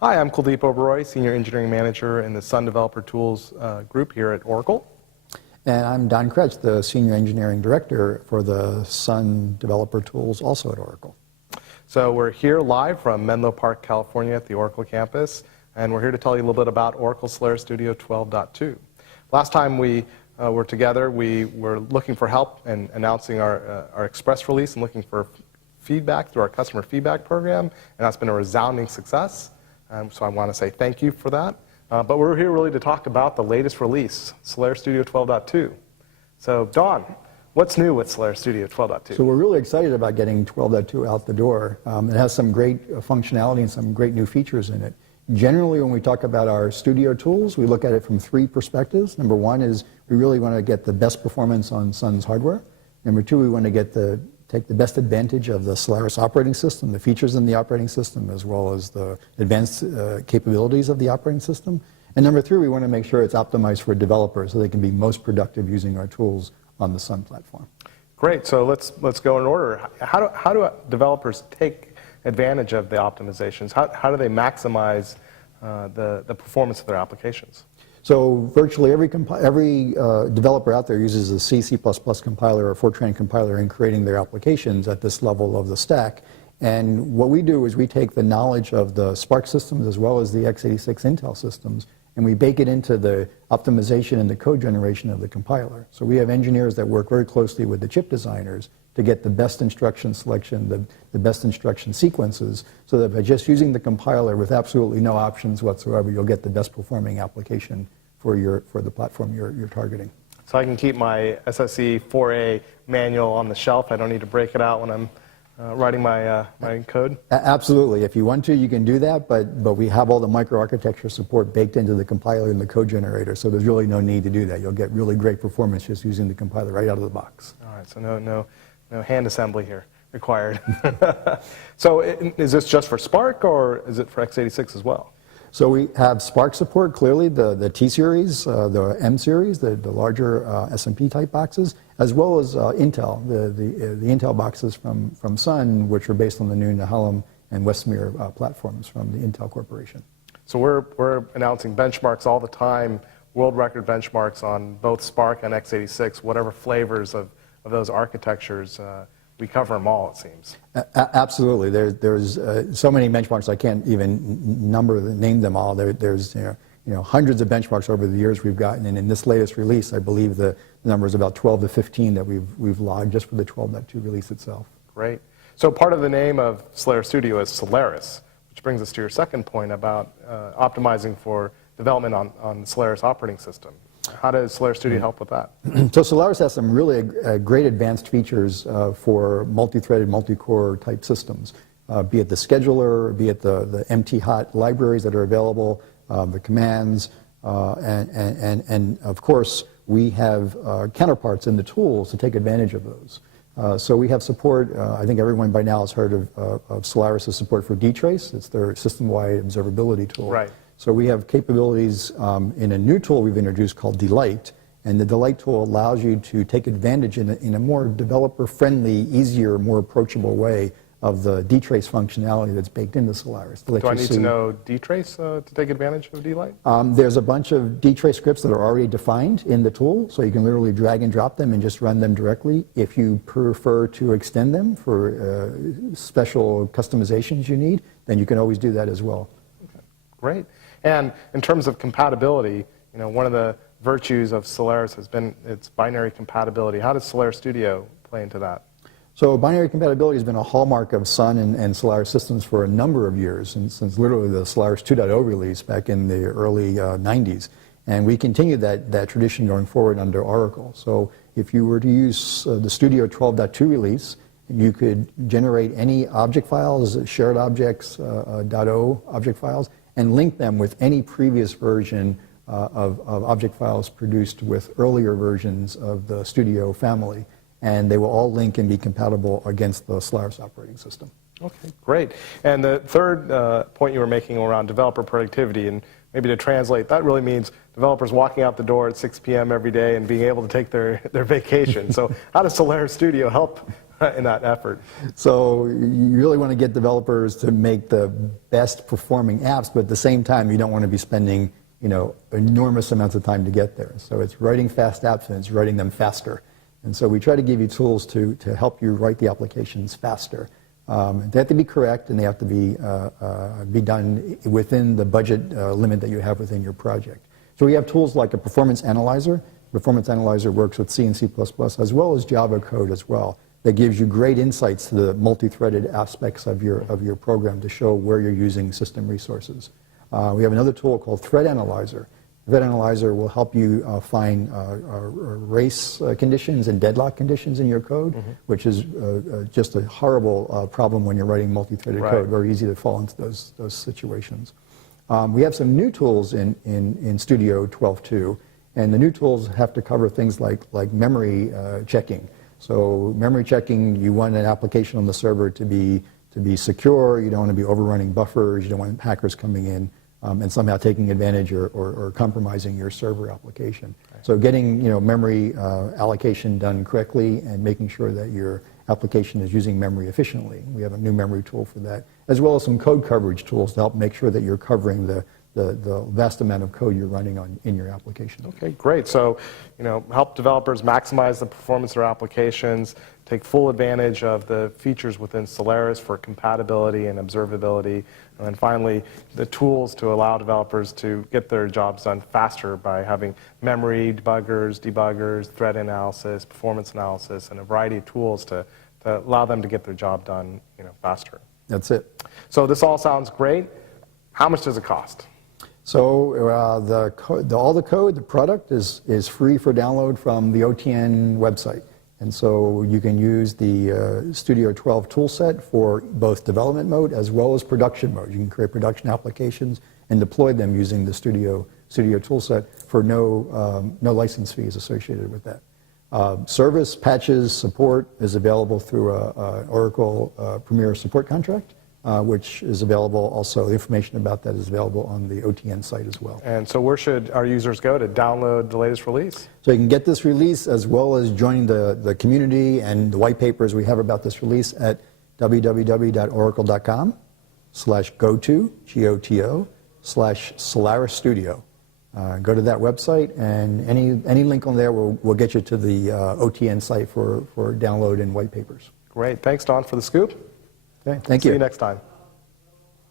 Hi, I'm Kuldeep Oberoi, Senior Engineering Manager in the Sun Developer Tools group here at Oracle. And I'm Don Kretsch, the Senior Engineering Director for the Sun Developer Tools, also at Oracle. So we're here live from Menlo Park, California at the Oracle campus, and we're here to tell you a little bit about Oracle Solaris Studio 12.2. Last time we were together, we were looking for help in announcing our Express release and looking for feedback through our customer feedback program, and that's been a resounding success. So I want to say thank you for that. But we're here really to talk about the latest release, Solaris Studio 12.2. So Don, what's new with Solaris Studio 12.2? So we're really excited about getting 12.2 out the door. It has some great functionality and some great new features in it. Generally, when we talk about our studio tools, we look at it from three perspectives. Number one is we really want to get the best performance on Sun's hardware. Number two, we want to take the best advantage of the Solaris operating system, the features in the operating system, as well as the advanced capabilities of the operating system. And number three, we want to make sure it's optimized for developers so they can be most productive using our tools on the Sun platform. Great. So let's go in order. How do developers take advantage of the optimizations? How do they maximize the performance of their applications? So virtually every developer out there uses a C, C++ compiler or Fortran compiler in creating their applications at this level of the stack. And what we do is we take the knowledge of the Spark systems as well as the x86 Intel systems, and we bake it into the optimization and the code generation of the compiler. So we have engineers that work very closely with the chip designers to get the best instruction selection, the best instruction sequences, so that by just using the compiler with absolutely no options whatsoever, you'll get the best performing application for the platform you're targeting. So I can keep my SSE 4A manual on the shelf. I don't need to break it out when I'm writing my code? Absolutely. If you want to, you can do that, but we have all the microarchitecture support baked into the compiler and the code generator, so there's really no need to do that. You'll get really great performance just using the compiler right out of the box. All right, so no hand assembly here required. So is this just for Spark, or is it for x86 as well? So we have Spark support, clearly, the T-Series, the M-Series, the larger SMP type boxes, as well as Intel, the Intel boxes from Sun, which are based on the new Nehalem and Westmere platforms from the Intel Corporation. So we're announcing benchmarks all the time, world record benchmarks on both Spark and x86, whatever flavors of those architectures. We cover them all, it seems. Absolutely. There's so many benchmarks I can't even name them all. There's hundreds of benchmarks over the years we've gotten, and in this latest release, I believe the number is about 12 to 15 that we've logged just for the 12.2 release itself. Great. So part of the name of Solaris Studio is Solaris, which brings us to your second point about optimizing for development on the Solaris operating system. How does Solaris Studio help with that? So Solaris has some really great advanced features for multi-threaded, multi-core type systems, be it the scheduler, be it the MT-hot libraries that are available, the commands, and of course we have counterparts in the tools to take advantage of those. So we have support. I think everyone by now has heard of Solaris' support for dtrace. It's their system-wide observability tool. Right. So we have capabilities in a new tool we've introduced called Delight, and the Delight tool allows you to take advantage in a more developer-friendly, easier, more approachable way of the dtrace functionality that's baked into Solaris. Do I need to know dtrace to take advantage of Delight? There's a bunch of dtrace scripts that are already defined in the tool, so you can literally drag and drop them and just run them directly. If you prefer to extend them for special customizations you need, then you can always do that as well. Okay. Great. And in terms of compatibility, one of the virtues of Solaris has been its binary compatibility. How does Solaris Studio play into that? So binary compatibility has been a hallmark of Sun and Solaris systems for a number of years, and since literally the Solaris 2.0 release back in the early 90s. And we continue that tradition going forward under Oracle. So if you were to use the Studio 12.2 release, you could generate any object files, shared objects, .o object files, and link them with any previous version of object files produced with earlier versions of the Studio family. And they will all link and be compatible against the Solaris operating system. Okay, great. And the third point you were making around developer productivity, and maybe to translate, that really means developers walking out the door at 6 p.m. every day and being able to take their vacation. So how does Solaris Studio help in that effort. So you really want to get developers to make the best performing apps, but at the same time, you don't want to be spending enormous amounts of time to get there. So it's writing fast apps and it's writing them faster. And so we try to give you tools to help you write the applications faster. They have to be correct and they have to be done within the budget limit that you have within your project. So we have tools like a performance analyzer. Performance analyzer works with C and C++ as well as Java code as well. That gives you great insights to the multi-threaded aspects of your program to show where you're using system resources. We have another tool called Thread Analyzer. Thread Analyzer will help you find race conditions and deadlock conditions in your code, which is just a horrible problem when you're writing multi-threaded code. Very easy to fall into those situations. We have some new tools in Studio 12.2, and the new tools have to cover things like memory checking. So memory checking, you want an application on the server to be secure. You don't want to be overrunning buffers. You don't want hackers coming in and somehow taking advantage or compromising your server application. So getting memory allocation done correctly and making sure that your application is using memory efficiently. We have a new memory tool for that, as well as some code coverage tools to help make sure that you're covering the vast amount of code you're running in your application. Okay, great. So, help developers maximize the performance of their applications, take full advantage of the features within Solaris for compatibility and observability, and then finally, the tools to allow developers to get their jobs done faster by having memory debuggers, thread analysis, performance analysis, and a variety of tools to allow them to get their job done, faster. That's it. So this all sounds great. How much does it cost? So all the code, the product is free for download from the OTN website. And so you can use the Studio 12 toolset for both development mode as well as production mode. You can create production applications and deploy them using the Studio toolset for no license fees associated with that. Service, patches, support is available through an Oracle Premier support contract. Which is available also. The information about that is available on the OTN site as well. And so where should our users go to download the latest release? So you can get this release as well as joining the community and the white papers we have about this release at www.oracle.com/goto/Solaris Studio. Go to that website and any link on there will get you to the OTN site for download and white papers. Great. Thanks, Don, for the scoop. Okay, thank you. See you next time.